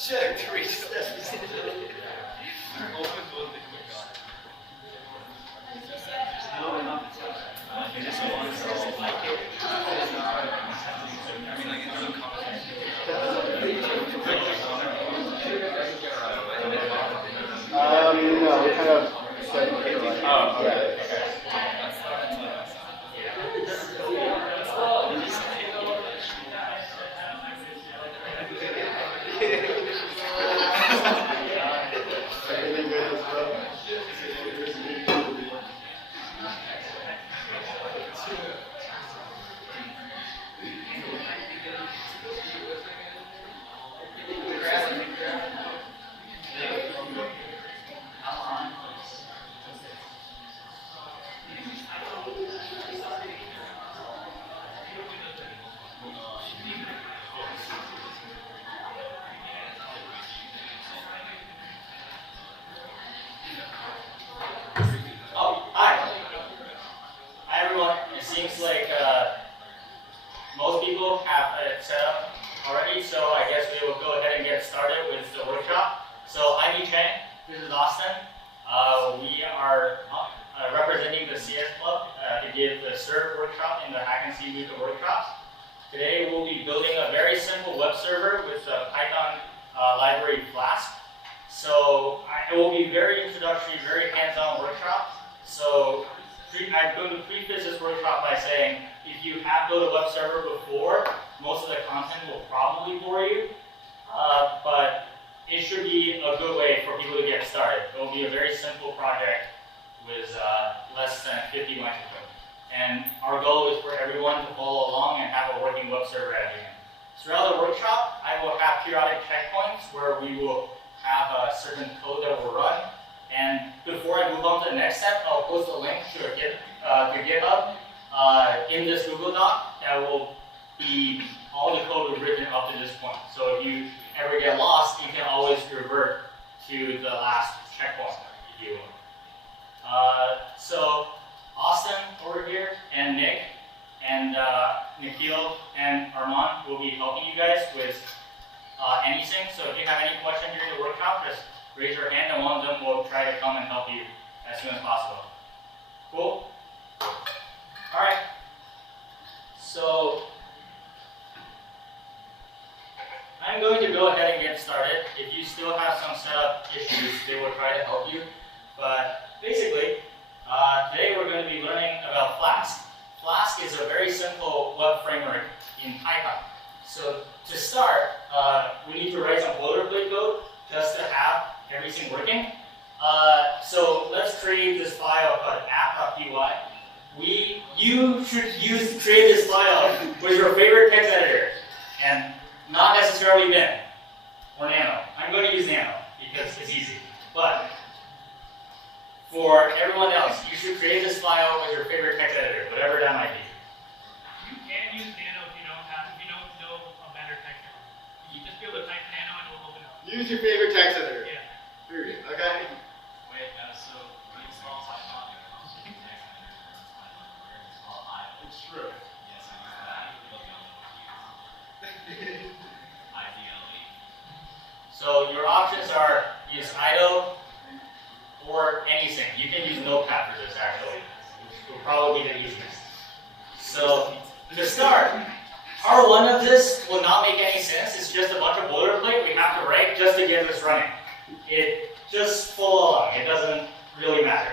No, we kind of said, oh, okay. Seems like most people have it set up already, so I guess we will go ahead and get started with the workshop. So I'm Yicheng, this is Austin. We are representing the CS Club to give the third workshop in the Hack and See week of workshops. Today we'll be building a very simple web server with the Python library Flask. So it will be very introductory, very hands-on workshop. So I'm going to preface this workshop by saying, if you have built a web server before, most of the content will probably bore you, but it should be a good way for people to get started. It will be a very simple project with less than 50 lines of code. And our goal is for everyone to follow along and have a working web server at the end. Throughout the workshop, I will have periodic checkpoints where we will have a certain code that will run. And before I move on to the next step, I'll post a link to GitHub in this Google Doc that will be all the code we've written up to this point. So if you ever get lost, you can always revert to the last checkpoint, if you will. So Austin over here, and Nick, and Nikhil, and Armand will be helping you guys with anything. So if you have any question during the workshop, just raise your hand and one of them will try to come and help you as soon as possible. Cool? Alright. So I'm going to go ahead and get started. If you still have some setup issues, they will try to help you. But basically, today we're going to be learning about Flask. Flask is a very simple web framework in Python. So to start, we need to write some boilerplate code just to have everything working. So let's create this file called app.py. You should create this file with your favorite text editor, and not necessarily Vim or Nano. I'm going to use Nano because it's easy. But for everyone else, you should create this file with your favorite text editor, whatever that might be. You can use Nano if you don't know a better text editor. You just be able to type Nano and it will open up. Use your favorite text editor. Yeah. Period. Okay? Wait, so when you install Python, it comes with text editor or install idle. It's true. Yes, I use that. It'll be able to use ideally. So your options are use idle or anything. You can use Notepad for this actually, which will probably be the easiest. So to start, part one of this will not make any sense. It's just a bunch of boilerplate we have to write just to get this running. It just follow along. It doesn't really matter.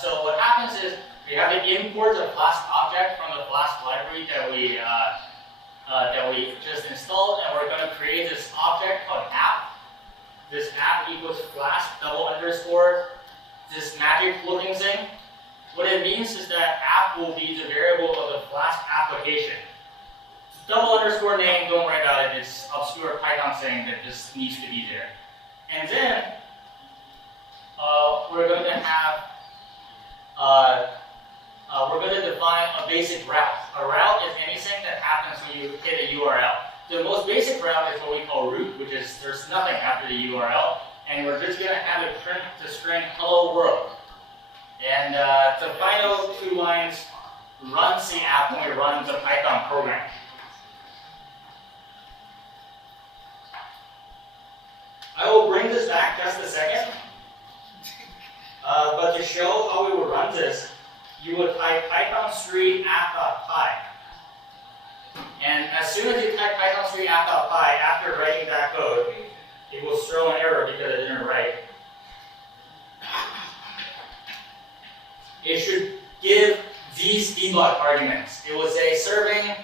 So what happens is we have to import the Flask object from the Flask library that we just installed, and we're going to create this object called app. This app equals Flask _, this magic looking thing. What it means is that app will be the variable of the Flask application. __ name, don't worry about it. It's obscure Python thing that just needs to be there. And then we're going to have we're going to define a basic route. A route is anything that happens when you hit a URL. The most basic route is what we call root, which is there's nothing after the URL, and we're just going to have it print the string hello world. And the final 2 lines runs the app when we run the Python program. I will bring this back just a second. But to show how we would run this, you would type python 3 app.py. And as soon as you type python 3 app.py after writing that code, it will throw an error because it didn't write. It should give these debug arguments. It will say serving,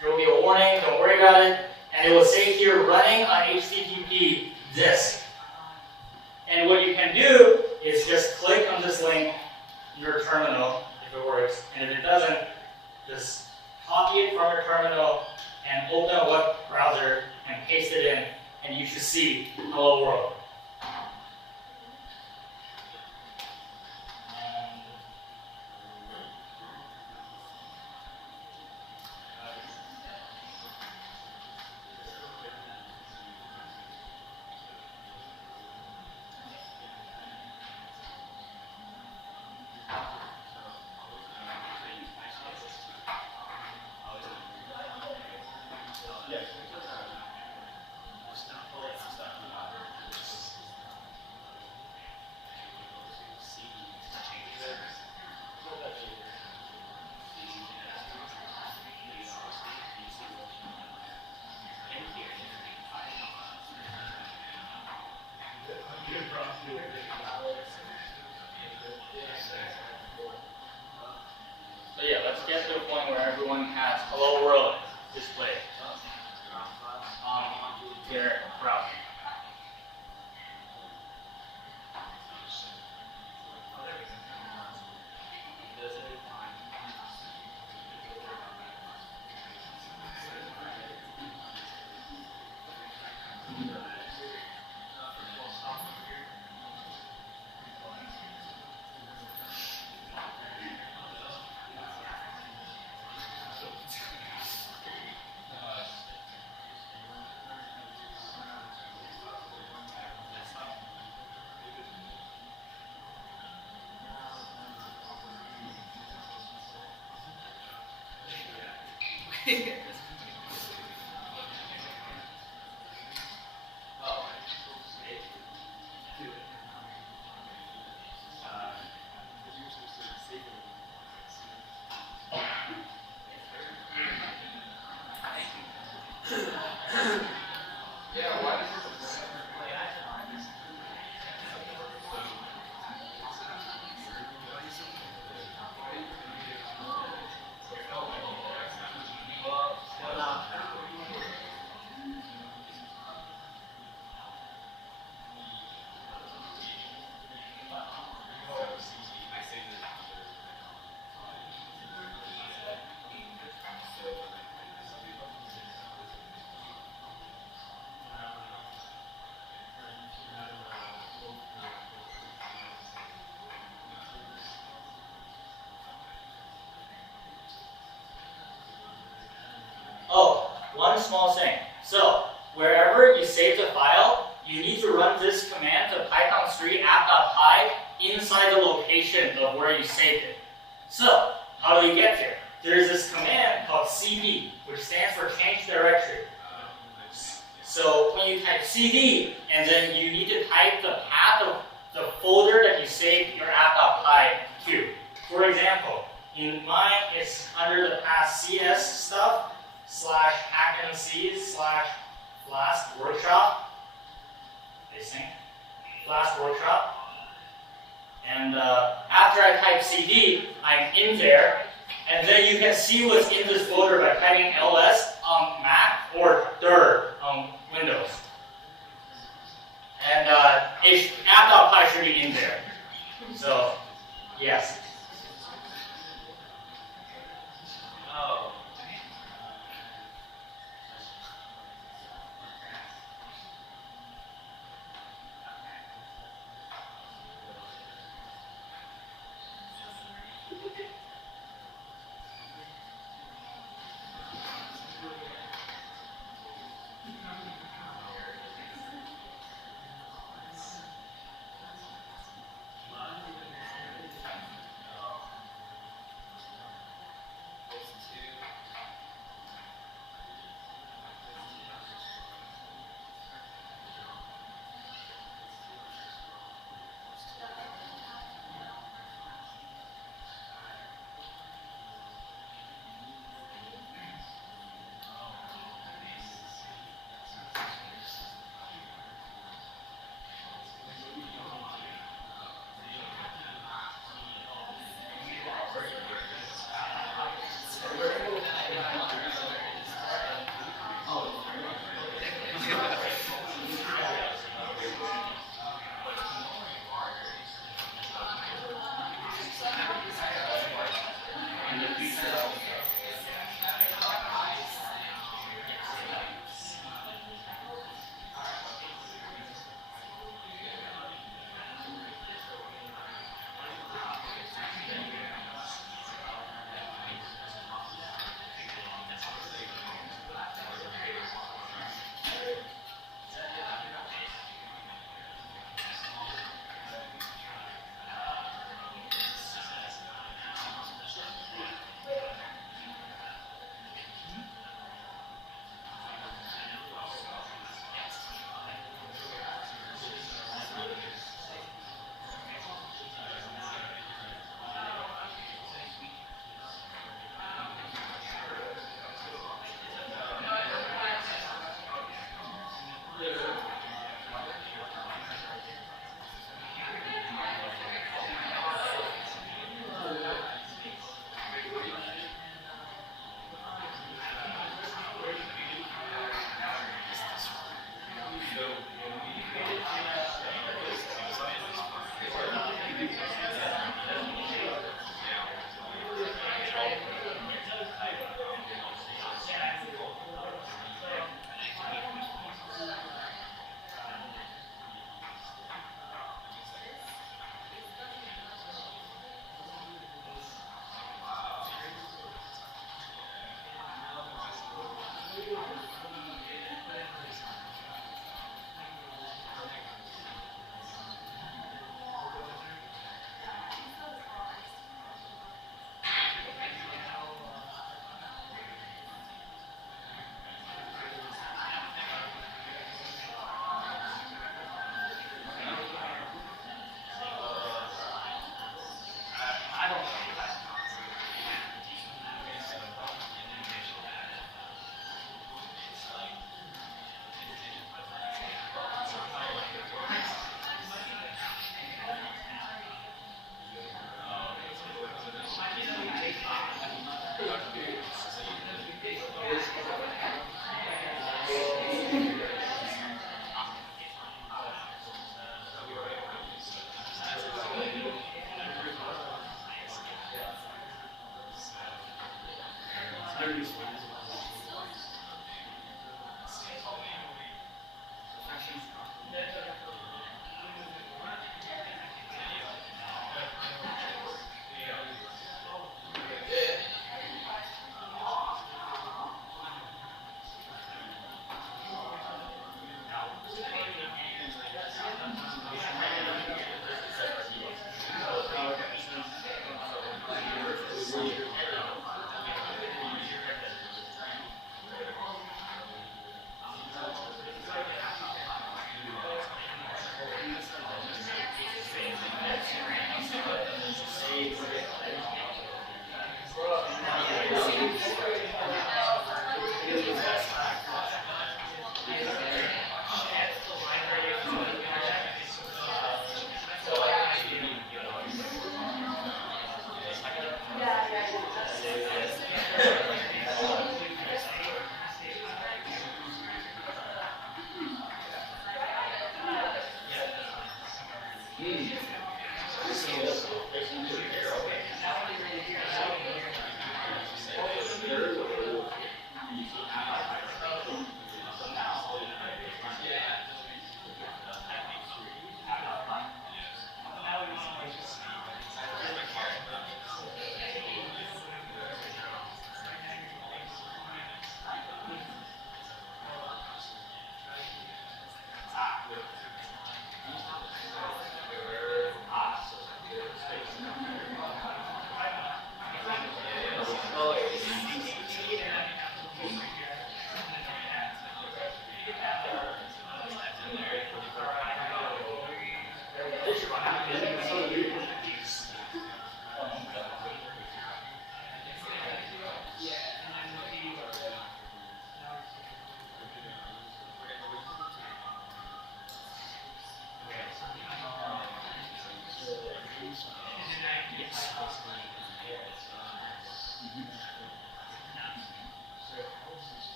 there will be a warning, don't worry about it, and it will say here running on HTTP this. And what you can do is just click on this link in your terminal if it works, and if it doesn't, just copy it from your terminal and open a web browser and paste it in, and you should see hello world. So yeah, let's get to a point where everyone has hello world displayed on their browser. Oh, one small thing. So, wherever you save the file, you need to run this command to python3 app.py inside the location of where you saved it. So, how do you get there? There's this command called cd, which stands for change directory. So, when you type cd, and then you need to type the path of the folder that you saved your app.py to. For example, in mine, it's under the path cs stuff /hacknc/Flask workshop. They sync. Flask workshop. And after I type cd, I'm in there, and then you can see what's in this folder by typing ls on Mac or dir on Windows. And app.py should be in there. So, yes. Oh.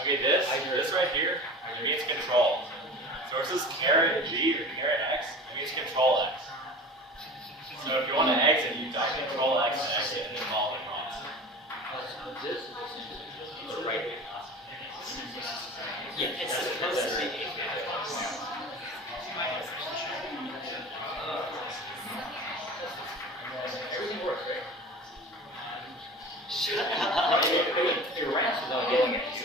Okay, this right here, it means control. So it says caret G or caret X, it means control X. So if you want to exit, you type control X and exit and then follow the commands. Yeah, it's supposed to be. Everything works, right? Shut up. It rants without yelling at you.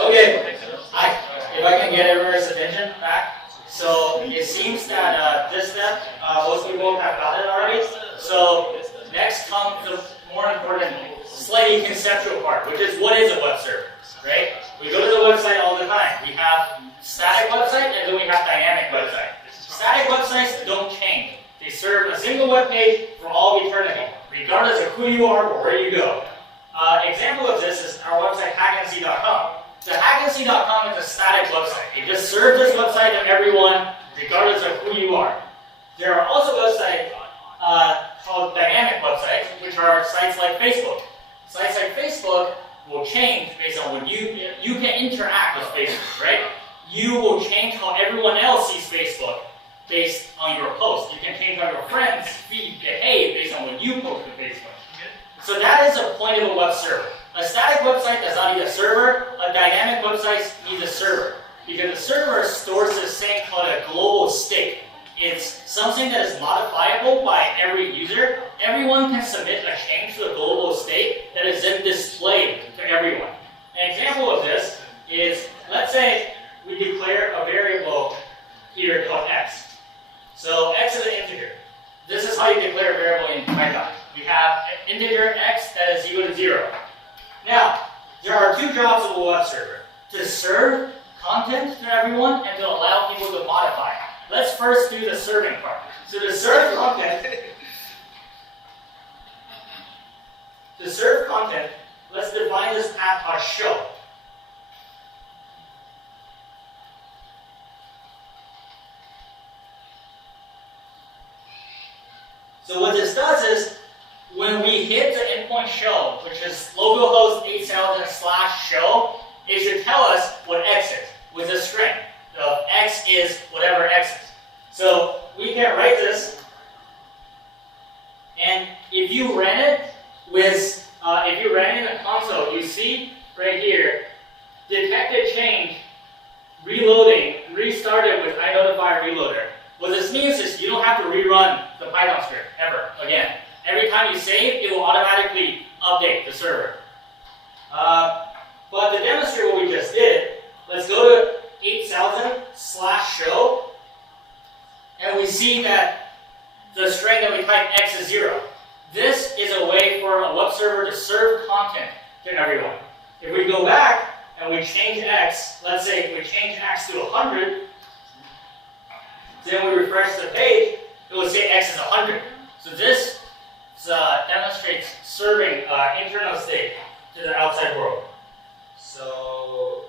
Okay, if I can get everyone's attention back. So it seems that this step, most people have got it already. So next comes the more important, slightly conceptual part, which is what is a web server, right? We go to the website all the time. We have static website and then we have dynamic website. Static websites don't change. They serve a single web page for all eternity, regardless of who you are or where you go. Example of this is our website hackandc.com. So hackandc.com is a static website. It just serves this website to everyone, regardless of who you are. There are also websites called dynamic websites, which are sites like Facebook. Sites like Facebook will change based on when you can interact with Facebook, right? You will change how everyone else sees Facebook based on your post. You can change how your friends behave based on what you post to Facebook. So that is the point of a web server. A static website does not need a server. A dynamic website needs a server. Because the server stores this thing called a global state. It's something that is modifiable by every user. Everyone can submit a change to a global state that is then displayed to everyone. An example of this is, let's say we declare a variable here called x. So x is an integer. This is how you declare a variable in Python. We have an integer x that is equal to 0. Now, there are two jobs of a web server: to serve content to everyone and to allow people to modify. Let's first do the serving part. So to serve content, let's define this path as show. So what this does is, when we hit the endpoint show, which is localhost 8000/show, it should tell us what x is with a string. So x is whatever x is. So we can write this, and if you ran it in a console, you see right here, detected change, reloading, restarted with iNotify reloader. What this means is you don't have to rerun the Python script ever again. Every time you save, it will automatically update the server. But to demonstrate what we just did, let's go to 8000/show, and we see that the string that we type x is 0. This is a way for a web server to serve content to everyone. If we go back and we change x, let's say we change x to 100, then we refresh the page, it will say x is 100. So this demonstrates serving internal state to the outside world. So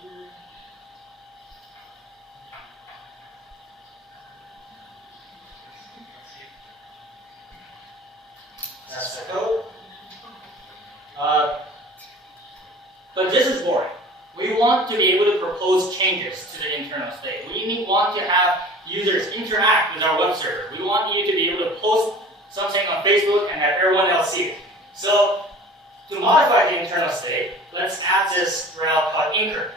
here. That's the code. But this is boring. We want to be able to propose changes to the internal state. We want to have users interact with our web server. We want you to be able to post something on Facebook and have everyone else see it. So to modify the internal state, let's add this route called incr.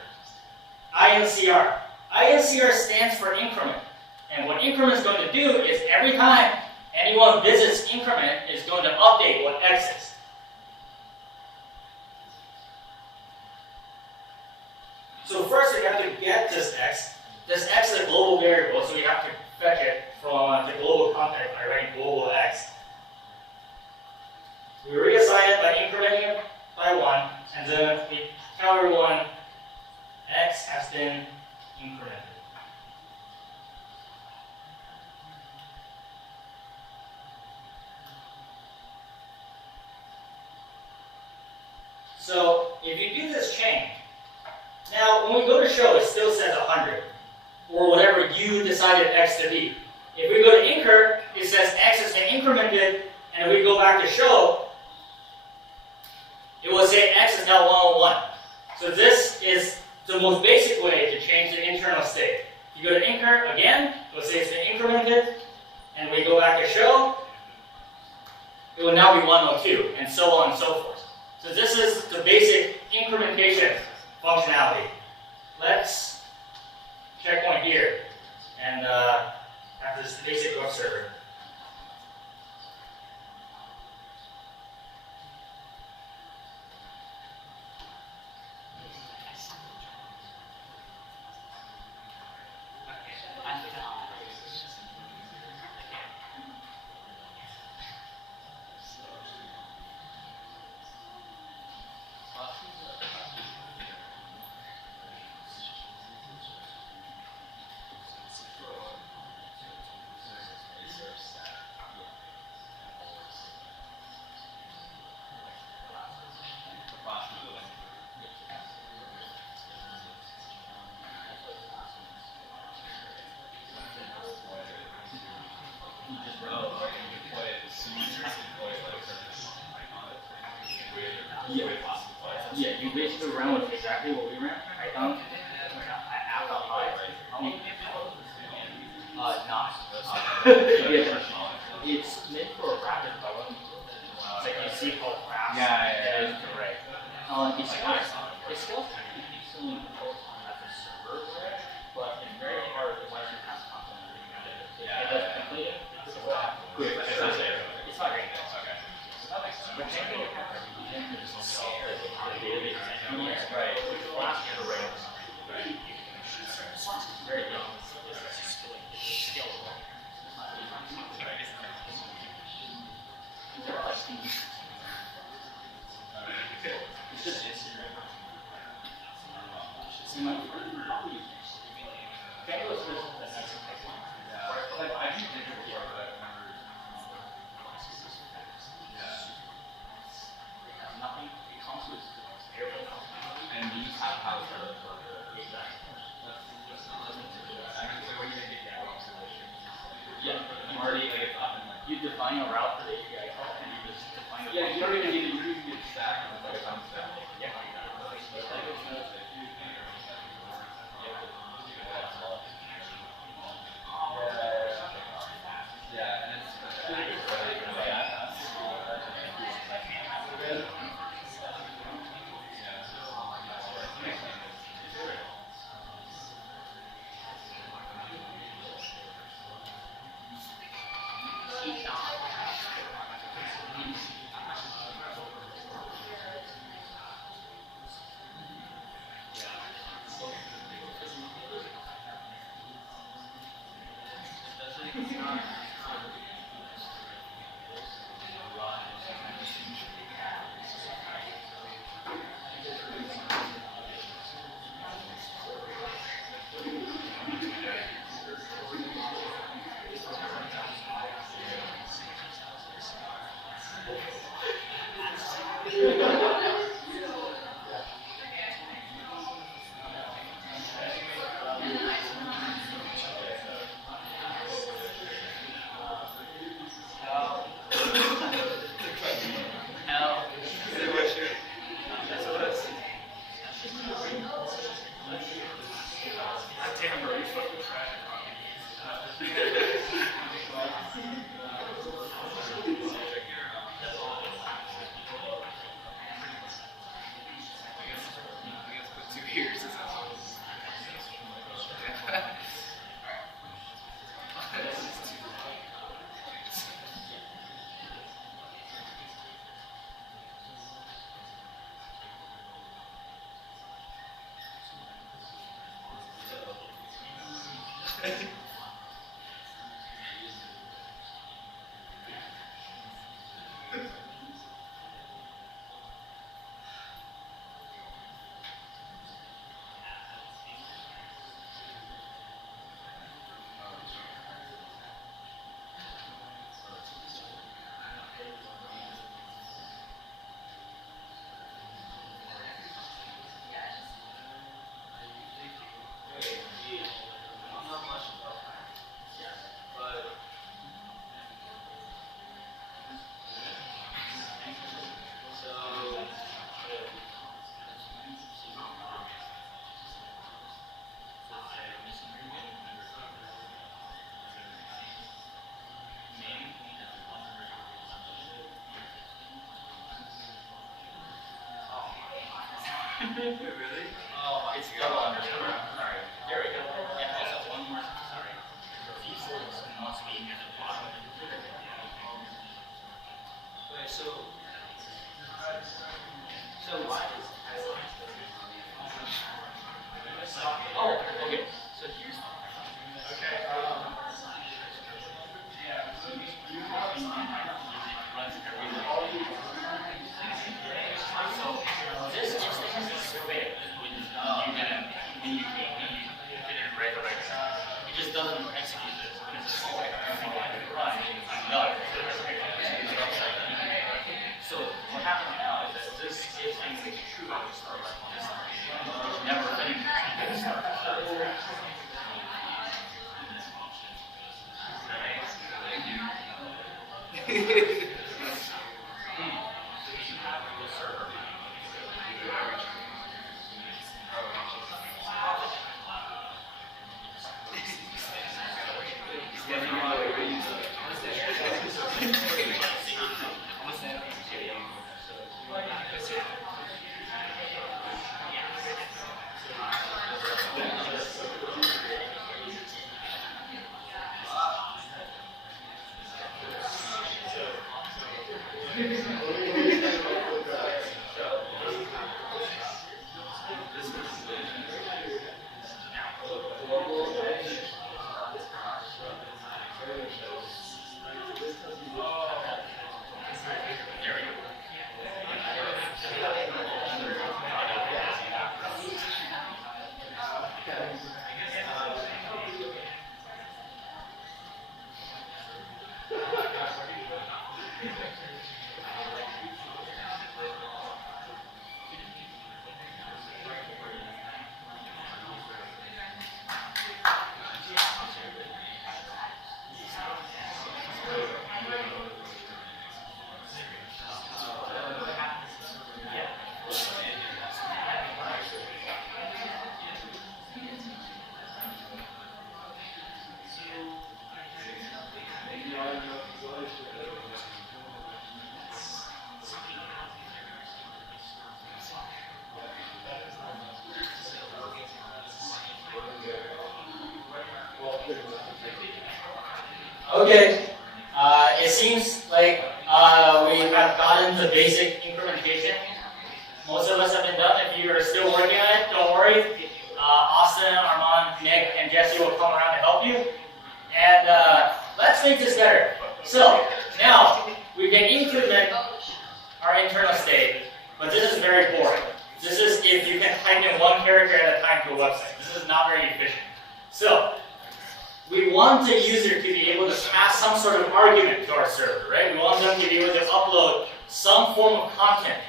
INCR. INCR stands for increment. And what increment is going to do is every time anyone visits increment, it's going to update what X is. So first we have to get this X. This X is a global variable, so we have to fetch it from the global context by writing global X. We reassign it by incrementing it by 1, and then we tell everyone X has been incremented. So if you do this chain, now when we go to show, it still says 100, or whatever you decided X to be. If we go to incr, it says X has been incremented, and if we go back to show, it will say X is now 101. So this is the most basic way to change the internal state. If you go to incr again, it will say it's been incremented, and we go back to show, it will now be 102, and so on and so forth. So this is the basic incrementation functionality. Let's checkpoint here, and have this basic web server. Yeah, you basically ran with exactly what we ran. Python. Not. It's meant for rapid development. It's like you see how fast it is to write. It's still decently built on the server, but it's very hard once you have content. It does complete it. It's not great. But checking it out, right. Flask is very good. It's just Instagram. Nothing. It comes with and these have how to yeah, you already you define a route for the API call and you just define a you don't even need to use the stack. Yeah. Really? Oh, it's double underscore. Sorry. There we go. And also one more. Sorry. These words must be at the bottom. Wait, so why is oh, okay. So here's okay. So this instance is failed when you didn't write the right stuff. It just doesn't execute this. When it's just like run, no. So what happens now is that this is anything true at the start. This never finished at the start. Okay, it seems like we have gotten to basic incrementation. Most of us have been done. If you are still working on it, don't worry. Austin, Armand, Nick, and Jesse will come around to help you. And let's make this better. So, now, we can increment our internal state, but this is very boring. This is if you can type in one character at a time to a website. This is not very efficient. So, we want the user to be able to pass some sort of argument to our server, right? We want them to be able to upload some form of content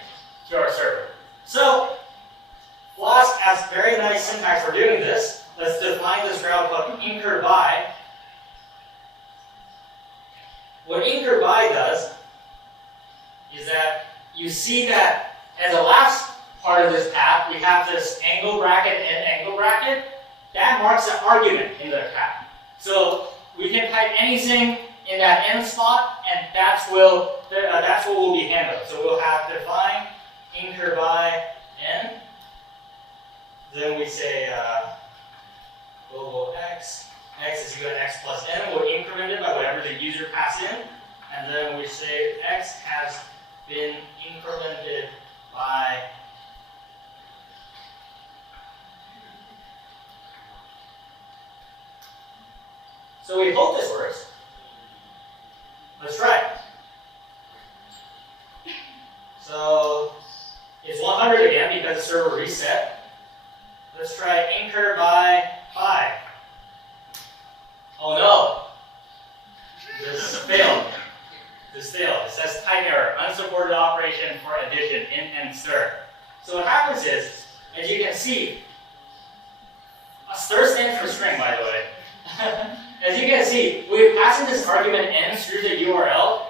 to our server. So, Flask has very nice syntax for doing this. Let's define this route called incur by. What incur by does is that you see that as the last part of this path, we have this angle bracket and angle bracket. That marks an argument in the path. So we can type anything in that end spot, and that's what will be handled. So we'll have define incur by n. Then we say global x. X is equal to x plus n. We'll increment it by whatever the user passed in. And then we say x has been incremented by So we hope this works. Let's try it. So it's 100 again because the server reset. Let's try anchor by 5. Oh no! This failed. This failed. It says type error, unsupported operation for addition, in and stir. So what happens is, as you can see, a stir stands for string, by the way. As you can see, we're passing this argument n through the URL.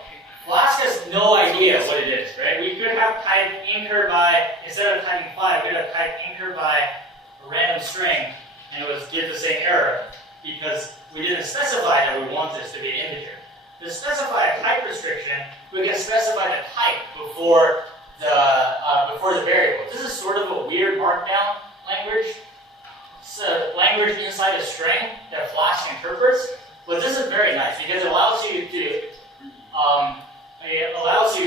Flask has no idea what it is, right? We could have typed anchor by, instead of typing 5, we could have typed anchor by a random string, and it would give the same error because we didn't specify that we want this to be an integer. To specify a type restriction, we can specify the type before the variable. This is sort of a weird markdown language. It's a language inside a string that Flask interprets, but this is very nice because it allows you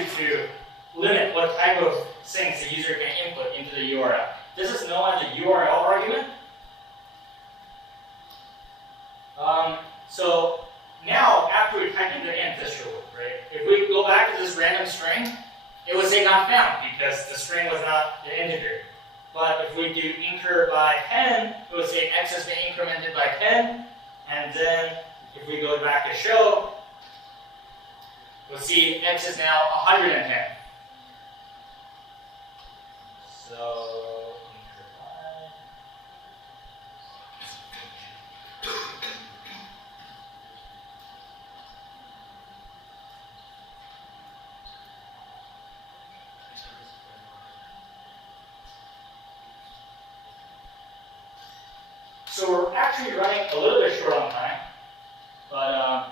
to limit what type of things the user can input into the URL. This is known as a URL argument. So now, after we type in the end, this should work, right? If we go back to this random string, it would say not found because the string was not the integer. But if we do anchor by 10, it would say x has been incremented by 10. And then if we go back to show, we'll see x is now 110. So anchor by. So we're actually running a little bit short on time, but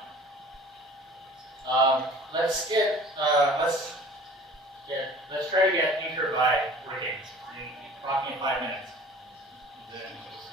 let's try to get anchor by working in approximately 5 minutes. Then we'll see.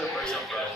your personal profile.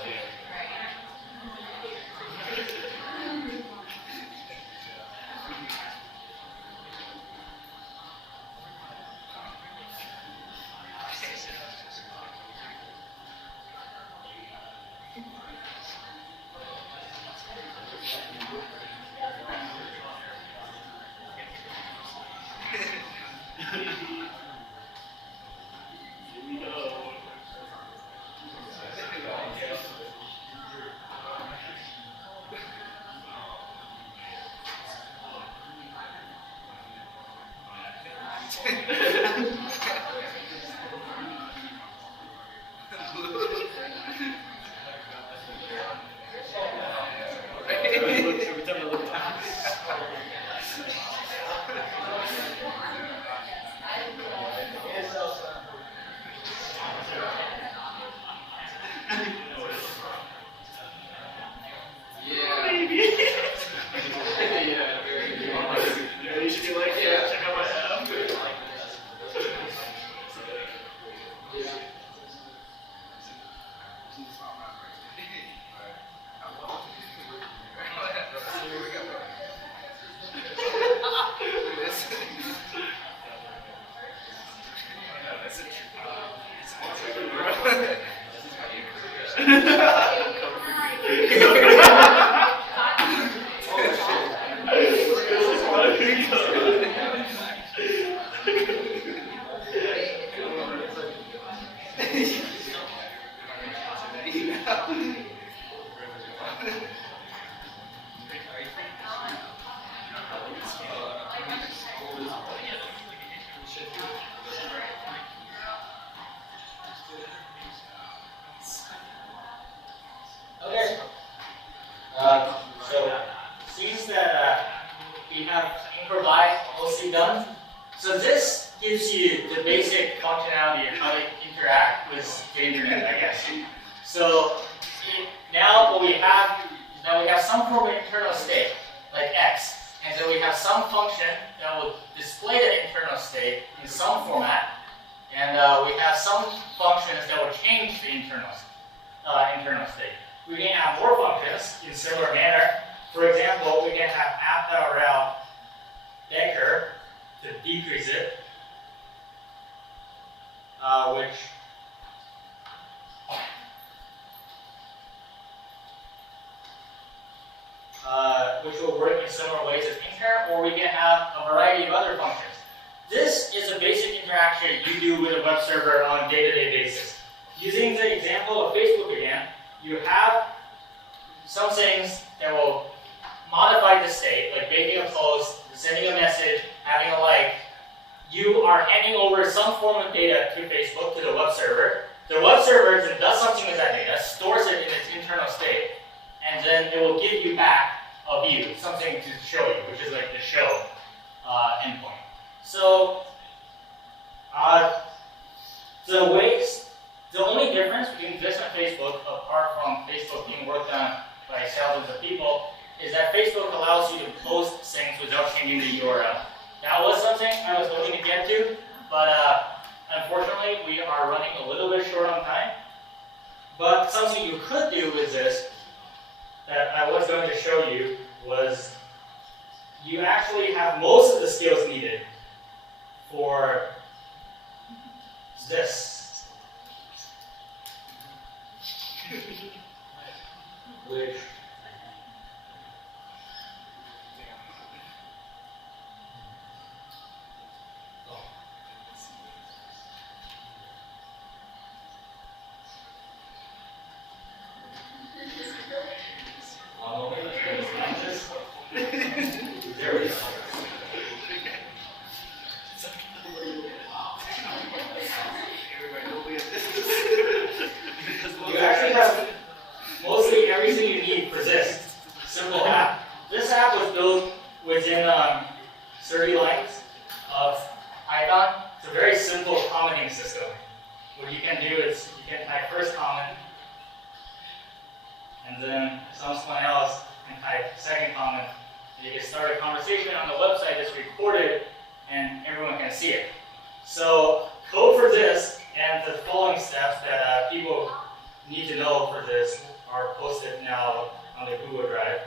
Okay. So since that we have improvise mostly done, so this gives you the basic functionality of how to interact with the internet, I guess. So now what we have is that we have some form of internal state, like X, and then we have some function that will display the internal state in some format, and we have some functions that will change the internal state. We can have more functions in similar manner. For example, we can have app.route decker to decrease it, which will work in similar ways as inter, or we can have a variety of other functions. This is a basic interaction you do with a web server on a day-to-day basis. Using the example of Facebook again, you have some things that will modify the state, like making a post, sending a message, having a like. You are handing over some form of data to Facebook, to the web server. The web server then does something with that data, stores it in its internal state, and then it will give you back a view, something to show you, which is like the show endpoint. So, the only difference between this and Facebook, apart from Facebook being worked on by thousands of people, is that Facebook allows you to post things without changing the URL. That was something I was hoping to get to, but unfortunately we are running a little bit short on time. But something you could do with this that I was going to show you was you actually have most of the skills needed for this. Which there we go. You actually have mostly everything you need for this simple app. This app was built within 30 lines of Python. It's a very simple commenting system. What you can do is you can type first comment, and then someone else can type second comment. And you can start a conversation on the website that's recorded, and everyone can see it. So code for this and the following steps that people need to know for this are posted now on the Google Drive.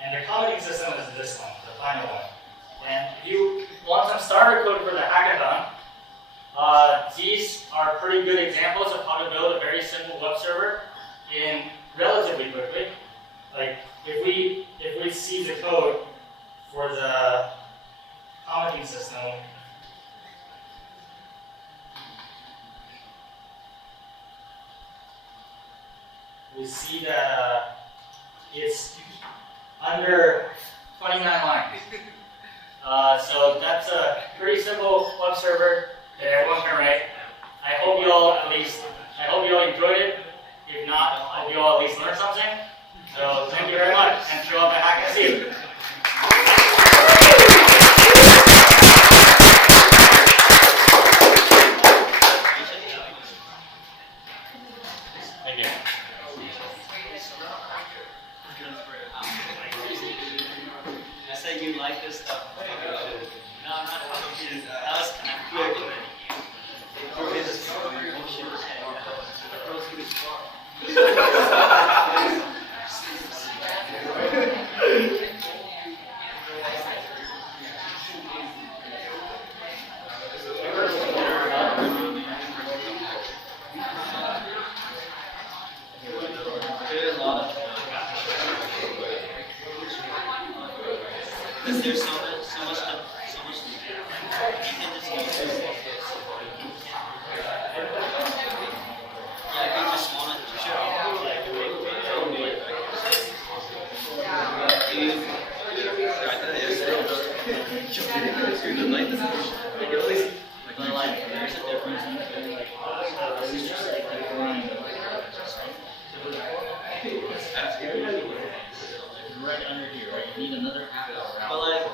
And the commenting system is this one, the final one. And if you want some starter code for the hackathon, these are pretty good examples of how to build a very simple web server in relatively quickly. Like if we see the code for the commenting system, we see that it's under 29 lines. So that's a pretty simple web server that everyone can write. I hope you all enjoyed it. If not, I hope you all at least learned something. So thank you very much, and show up at Hack and See. Thank you. I said you like this stuff. No, I'm not talking. That was kind of cool. Is there so much you can just use this? Yeah, I just want to but like, there's a difference. Right under here, right? You need another half hour. But like,